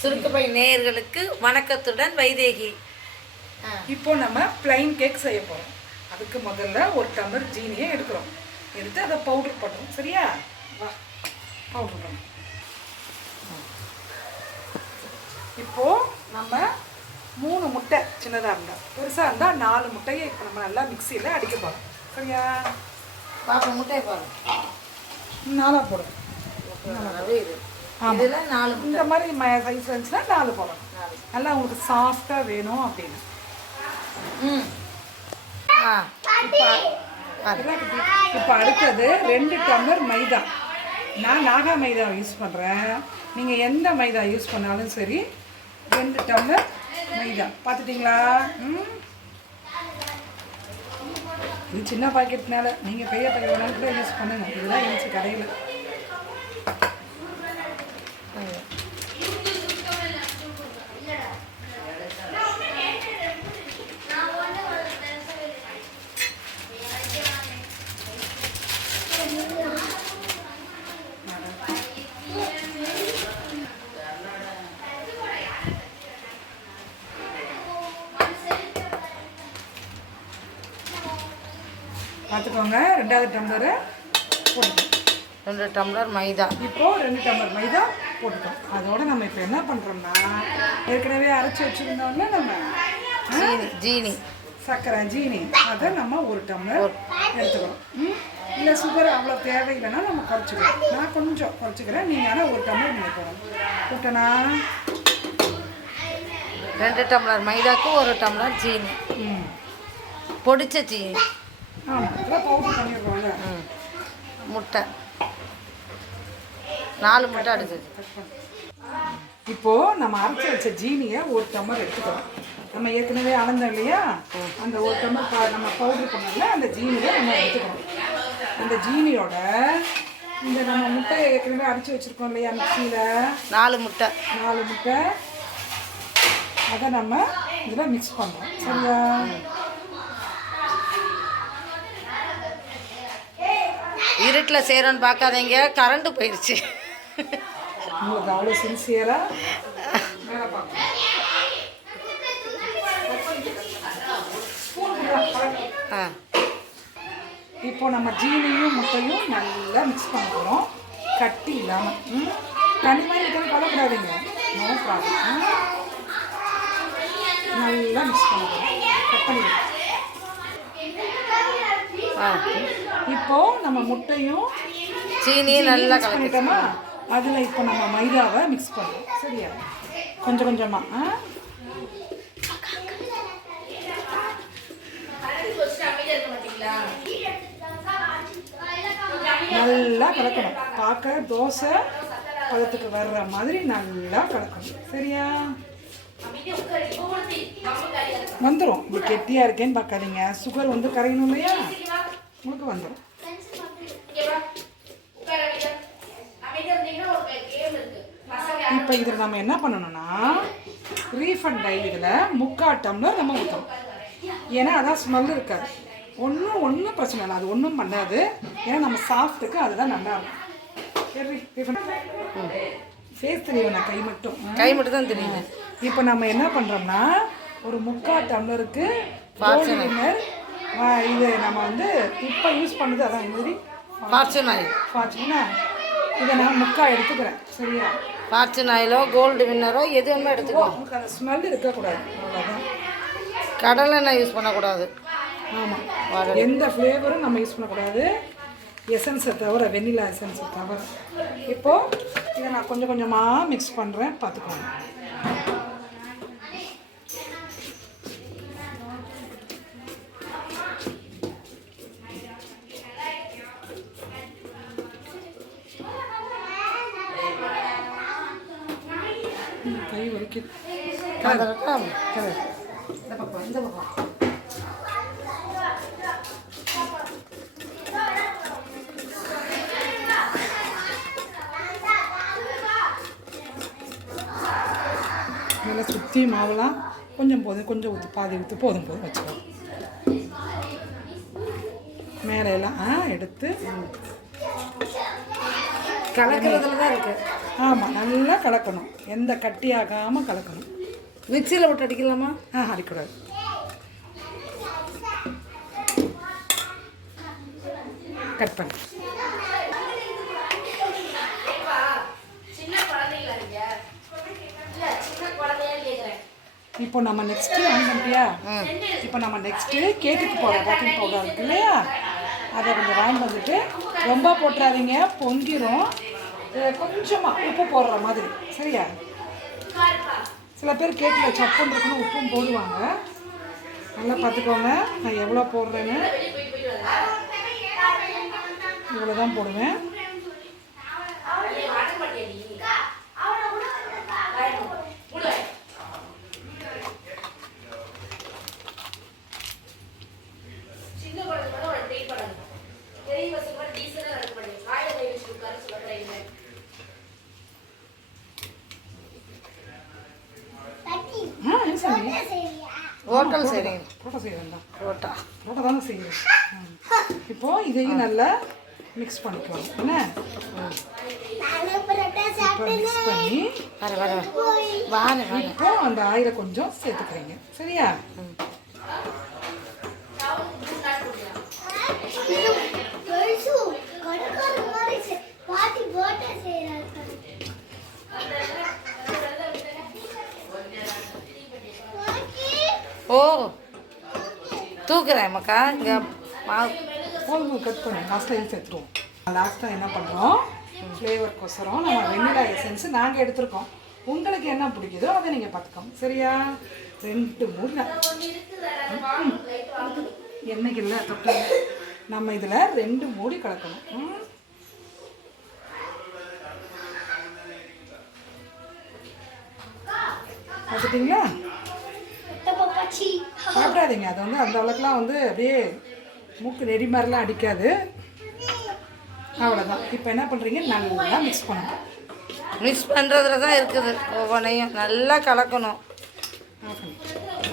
சுருக்கப்பை நேயர்களுக்கு வணக்கத்துடன் வைதேகி. இப்போ நம்ம பிளைன் கேக் செய்ய போகிறோம். அதுக்கு முதல்ல ஒரு டம்ளர் ஜீனியை எடுக்கிறோம். எடுத்து அதை பவுடர் பண்ணுறோம். சரியா? வா, பவுடர் பண்ணுறோம். இப்போது நம்ம 3 முட்டை, சின்னதாக இருந்தால், பெருசாக இருந்தால் 4 முட்டையை இப்போ நம்ம நல்லா மிக்சியில் அடிக்க போகிறோம். சரியா? பாப்பா முட்டையை பாரு, 4 போடும். இதில் 4 இந்த மாதிரி சைஸ் இருந்துச்சுன்னா 4 போடணும். நல்லா உங்களுக்கு சாஃப்டாக வேணும் அப்படின்னு. இப்போ அடுத்தது 2 டம்ளர் மைதா. நான் நாகா மைதா யூஸ் பண்ணுறேன். நீங்கள் எந்த மைதா யூஸ் பண்ணாலும் சரி, 2 டம்ளர் மைதா. பார்த்துட்டிங்களா? இது சின்ன பாக்கெட்னால நீங்கள் பெரிய பாக்கெட் கூட யூஸ் பண்ணுங்கள். இதுதான் இருந்துச்சு கடையில். பார்த்துக்கோங்க, 2வது டம்ளரை போட்டுக்கோங்க. 2 டம்ளர் மைதா. இப்போது 2 டம்ளர் மைதா போட்டுக்கோம். அதோட நம்ம இப்போ என்ன பண்ணுறோம்னா, ஏற்கனவே அரைச்சி வச்சுருந்தோம்னா நம்ம ஜீனி, சர்க்கரை, ஜீனி, அதை நம்ம 1 டம்ளர் எடுத்துக்கிறோம். இல்லை சுகர் அவ்வளோ தேவையில்லைன்னா நம்ம குறைச்சிக்கிறோம். நான் கொஞ்சம் குறைச்சிக்கிறேன். நீங்கள் ஆனால் 1 டம்ளர் நீங்கள் போடணும். போட்டோன்னா 2 டம்ளர் மைதாக்கு 1 டம்ளர் ஜீனி, பொடிச்ச ஜீனி. ஆமாம், இதெல்லாம் பவுடர் பண்ணிடுறோம்ல. முட்டை 4 முட்டை அடிச்சது. இப்போது நம்ம அரைச்சி வச்ச ஜீனியை 1 டம்ளர் எடுத்துக்கிறோம். நம்ம ஏற்கனவே அளந்தோம் இல்லையா, அந்த 1 டம்ளர் நம்ம பவுடர் பண்ணல, அந்த ஜீனியை நம்ம எடுத்துக்கிறோம். அந்த ஜீனியோட இந்த நம்ம முட்டையை ஏற்கனவே அரைச்சி வச்சுருக்கோம் இல்லையா மிக்சியில், 4 முட்டை, 4 முட்டை, அதை நம்ம இதில் மிக்ஸ் பண்ணுறோம். சரியா? இருட்டில் செய்கிறோன்னு பார்க்காதீங்க, கரண்ட்டு போயிடுச்சு. உங்களுக்கு அவ்வளோ சின்சியராக வேலை பார்க்கணும். இப்போ நம்ம ஜீனியும் முட்டையும் நல்லா மிக்ஸ் பண்ணுறோம், கட்டி இல்லாமல். தனிமாக இருக்கிறது கலப்படாதீங்க, நோ ப்ராப்ளம். நல்லா மிக்ஸ் பண்ணுறோம், கட் பண்ணிடுவோம். இப்போது நம்ம முட்டையும் சீனியும் நல்லா மிக்ஸ் பண்ணிட்டோமா, அதில் இப்போ நம்ம மைதாவை மிக்ஸ் பண்ணுறோம். சரியா? கொஞ்சம் கொஞ்சமாக நல்லா கலக்கணும். பார்க்க தோசை பதத்துக்கு வர்ற மாதிரி நல்லா கலக்கணும். சரியா? வந்துடும். இது கெட்டியாக இருக்கேன்னு பார்க்காதீங்க, சுகர் வந்து கரையணும் இல்லையா, உங்களுக்கு வந்துடும். இப்போ இதில் நம்ம என்ன பண்ணணும்னா, ரீஃபண்ட் டை இதில் 3/4 டம்ளர் நம்ம ஊற்றணும். ஏன்னா அதான் ஸ்மெல் இருக்காது. ஒன்றும் பிரச்சனை இல்லை, அது ஒன்றும் பண்ணாது. ஏன்னா நம்ம சாஃப்ட்டுக்கு அதுதான் நல்லா இருக்கும். ஃபேஸ் தெரியும், கை மட்டும் தான் தெரியுது. இப்போ நம்ம என்ன பண்ணுறோம்னா, ஒரு 3/4 டம்ளருக்கு இது நம்ம வந்து இப்போ யூஸ் பண்ணுது, அதான் இது ஃபார்ச்சூனா. இதை நான் 3/4 எடுத்துக்கிறேன். சரியா? ஃபார்ச்சூன் ஆயிலோ கோல்டு வின்னரோ எது வேணுமோ எடுத்துக்கோ. உங்களுக்கு அந்த ஸ்மெல் இருக்கக்கூடாது, அவ்வளோதான். கடலெண்ணெய் யூஸ் பண்ணக்கூடாது. ஆமாம், எந்த ஃப்ளேவரும் நம்ம யூஸ் பண்ணக்கூடாது, எசன்ஸை தவிர, வெண்ணிலா எசன்ஸை தவிர. இப்போது இதை நான் கொஞ்சம் கொஞ்சமாக மிக்ஸ் பண்ணுறேன், பார்த்துக்கோங்க. கை வலிக்குது. இந்த பக்கம் நல்லா சுற்றி மாவுலாம் கொஞ்சம் கொஞ்சம் ஊற்றி பாதி ஊற்றி போதும் வச்சுக்கலாம். மேலையெல்லாம் எடுத்து கலக்கிறதுல தான் இருக்குது. ஆமாம், நல்லா கலக்கணும், எந்த கட்டியாகாமல் கலக்கணும். மிக்சியில் போட்டு அடிக்கலாமா? அடிக்கூடாது. கட் பண்ணு. இப்போ நம்ம நெக்ஸ்ட்டு வாங்கிட்டியா? இப்போ நம்ம நெக்ஸ்ட்டு கேக்குக்கு போகிற பேக்கிங் பவுடர் இருக்கு இல்லையா, அதை கொஞ்சம் வாங்கி வந்துட்டு ரொம்ப போட்டுறாதீங்க, பொங்கிரும். கொஞ்சமாக உப்பு போடுற மாதிரி, சரியா? சில பேர் கேக்கில் சப்புன்னு இருக்குன்னு உப்பும் போடுவாங்க. நல்லா பார்த்துக்கோங்க, நான் எவ்வளோ போடுறேன்னு. இவ்வளோ தான் போடுவேன். ஹோட்டல் செய்கிறீங்க? புரோட்டா செய்கிறேன் தான். புரோட்டா தானே செய்கிறேன். இப்போது இதையும் நல்லா மிக்ஸ் பண்ணிக்கலாம். என்ன மிக்ஸ் பண்ணி இப்போ அந்த ஆயிலை கொஞ்சம் சேர்த்துக்கிறீங்க, சரியா? ஓ தூக்குறேன் மக்கா. இங்கே போதும், கட் பண்ணி லாஸ்ட்டில் சேர்த்துருவோம். லாஸ்ட்டாக என்ன பண்ணுறோம், ஃப்ளேவர்க்கோசரம் நம்ம வெண்ணிலா எசன்ஸ் நாங்கள் எடுத்துருக்கோம். உங்களுக்கு என்ன பிடிக்குதோ அதை நீங்கள் பார்த்துக்கோங்க, சரியா? 2 மூணு என்னைக்கு இல்லை தொட்டு நம்ம இதில் 2 மூடி கலக்கணும். பார்த்துட்டிங்களா? சாப்பிடாதீங்க, அது வந்து அந்த அளவுக்குலாம் வந்து அப்படியே மூக்கு நெடி மாதிரிலாம் அடிக்காது. அவ்வளோதான். இப்போ என்ன பண்ணுறீங்க, நல்லா மிக்ஸ் பண்ணணும். மிக்ஸ் பண்ணுறதுல தான் இருக்குது, ஒவ்வொன்றையும் நல்லா கலக்கணும்.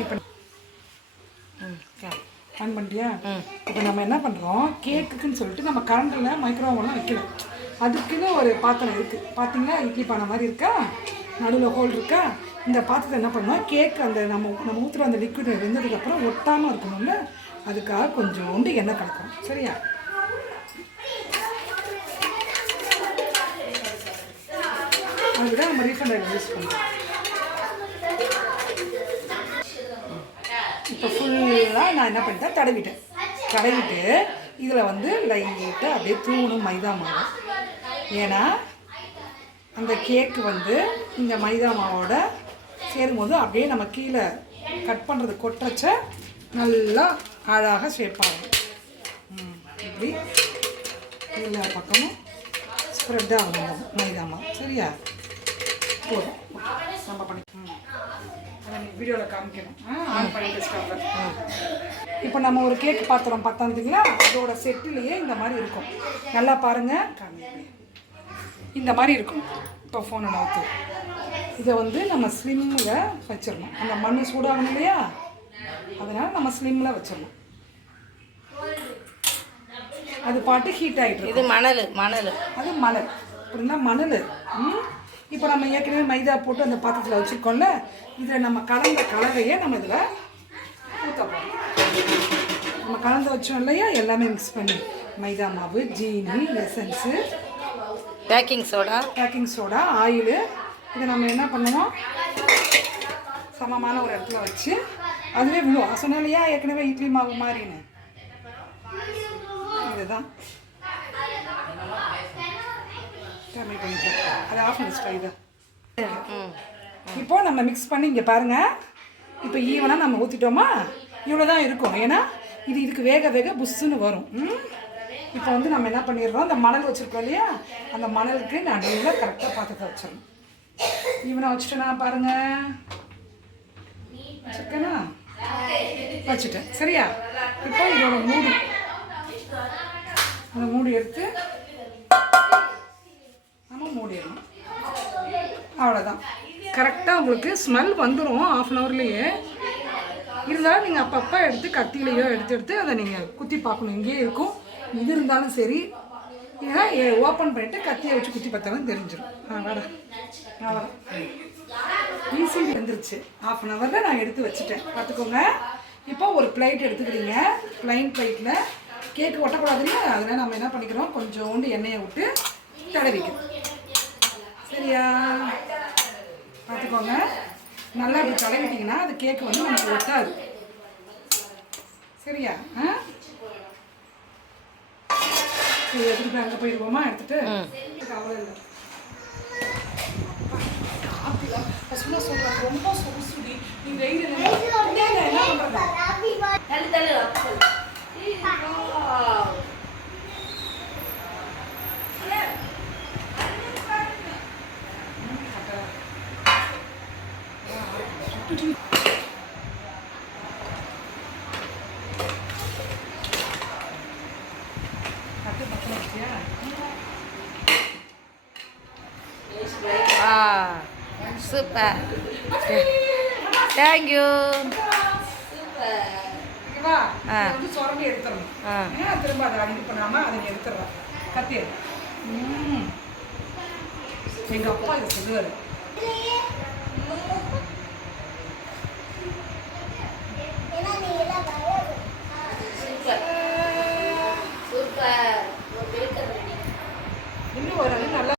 இப்போ ஆன் பண்ணிட்டியா? இப்போ நம்ம என்ன பண்ணுறோம், கேக்குக்குன்னு சொல்லிட்டு நம்ம கரண்டில் மைக்ரோவெல்லாம் வைக்கலாம். அதுக்குன்னு ஒரு பாத்திரம் இருக்குது, பார்த்தீங்களா? இட்லி பானை மாதிரி இருக்கா, நடுவில் ஹோல் இருக்கா? இந்த பாத்திரத்தை என்ன பண்ணோம், கேக் அந்த நம்ம ஊற்றுற அந்த லிக்விட் வெந்ததுக்கப்புறம் ஒட்டாமல் இருக்கணும்ல, அதுக்காக கொஞ்சோண்டு எண்ணெய் கலக்கணும், சரியா? அதுதான் நம்ம ரீஃபண்ட் ஆயில் யூஸ் பண்ணுறோம். இப்போ ஃபுல்லாக நான் என்ன பண்ணிட்டேன், தடவிட்டு இதில் வந்து லைட்டாக அப்படியே தூணும் மைதா மாவு. ஏன்னா அந்த கேக்கு வந்து இந்த மைதா மாவோட சேரும்போது அப்படியே நம்ம கீழே கட் பண்ணுறது கொட்டுறச்ச நல்லா அழகாக ஷேப் ஆகும். இப்படி எல்லா பக்கமும் ஸ்ப்ரெட் ஆகும் மைதா மாவு, சரியா? போதும், நம்ம பண்ணி அதை நீங்கள் வீடியோவில் காமிக்கணும். ஆன் பண்ணிட்டு ஸ்டவ்வில். இப்போ நம்ம ஒரு கேக் பாத்திரம் பார்த்தோம்னா அதோட செட்டிலேயே இந்த மாதிரி இருக்கும். நல்லா பாருங்கள், இந்த மாதிரி இருக்கும். இப்போ ஃபோனை நோத்து இதை வந்து நம்ம ஸ்லிம்மில் வச்சிடணும். அந்த மண் சூடாகணும் இல்லையா, அதனால் நம்ம ஸ்லிம்மில் வச்சிடணும். அது பாட்டு ஹீட் ஆகிட்டு. இது மணல் அது மணல். அப்படின்னா மணல். இப்போ நம்ம ஏற்கனவே மைதா போட்டு அந்த பாத்திரத்தில் வச்சுருக்கோம்ல, இதில் நம்ம கலந்த கலவையை நம்ம இதில் ஊற்ற போகிறோம். நம்ம கலந்து வச்சோம் இல்லையா, எல்லாமே மிக்ஸ் பண்ணி மைதா மாவு, ஜீனி, எசன்ஸு, பேக்கிங் சோடா, ஆயிலு, இதை நம்ம என்ன பண்ணுவோம், சமமான ஒரு இடத்துல வச்சு அதுவே விழுவோம். சொன்னோம் இல்லையா ஏற்கனவே இட்லி மாவு மாதிரின்னு, இதுதான் கம்மி பண்ணிக்கலாம். அது ஆஃப் பண்ணி இதை இப்போ நம்ம மிக்ஸ் பண்ணி இங்கே பாருங்கள். இப்போ ஈவனாக நம்ம ஊற்றிட்டோமா, இவ்வளோ தான் இருக்கும். ஏன்னா இதுக்கு வேக புஷ்ஷுன்னு வரும். இப்போ வந்து நம்ம என்ன பண்ணிடுறோம், அந்த மணல் வச்சுருக்கோம் இல்லையா, அந்த மணலுக்கு நடுவில் கரெக்டாக பாத்திரத்தை வச்சிடணும். ஈவனாக வச்சுட்டேன்னா பாருங்கள், வச்சுருக்கேனா, வச்சுட்டேன், சரியா? இப்போ இதோட மூடி, அந்த மூடி எடுத்து நம்ம மூடிடணும். அவ்வளோதான். கரெக்டாக உங்களுக்கு ஸ்மெல் வந்துடும் 1/2 ஹவர்லேயே. இருந்தாலும் நீங்கள் அப்பப்போ எடுத்து கத்தியிலையோ எடுத்து அதை நீங்கள் குத்தி பார்க்கணும். இங்கேயே இருக்கும். இது இருந்தாலும் சரி, ஏன்னா ஓப்பன் பண்ணிவிட்டு கத்தியை வச்சு குத்தி பார்த்தாலும் தெரிஞ்சிடும். வாடா அவ்வளோ ஈஸிலி வந்துருச்சு. 1/2 ஹவரில் நான் எடுத்து வச்சுட்டேன் பார்த்துக்கோங்க. இப்போ ஒரு பிளேட் எடுத்துக்கிறீங்க. ப்ளைன் பிளேட்டில் கேக்கு ஒட்டக்கூடாதுன்னு அதில் நம்ம என்ன பண்ணிக்கிறோம், கொஞ்சோண்டு எண்ணெயை விட்டு தடவிக்கிறோம். சரியா? பார்த்துக்கோங்க. நல்லா இப்படி தடவிட்டிங்கன்னா அது கேக்கு வந்து நமக்கு ஒட்டாது. சரியா? சரி, எடுத்துகிட்டு அங்கே போயிடுவோமா? எடுத்துகிட்டு அவ்வளோ இல்லை பசுமா சொல்கிறேன், ரொம்ப சொகுசுடி. நீ வெயில் என்ன பண்ணுறது? Super, thank you. வந்து சுரண்டி எடுத்துடணும். திரும்ப அதை அடிக்க பண்ணாமல் அதை எடுத்துடுறேன். கத்தி எங்கள் அப்பா இதை சொல்லுவார்.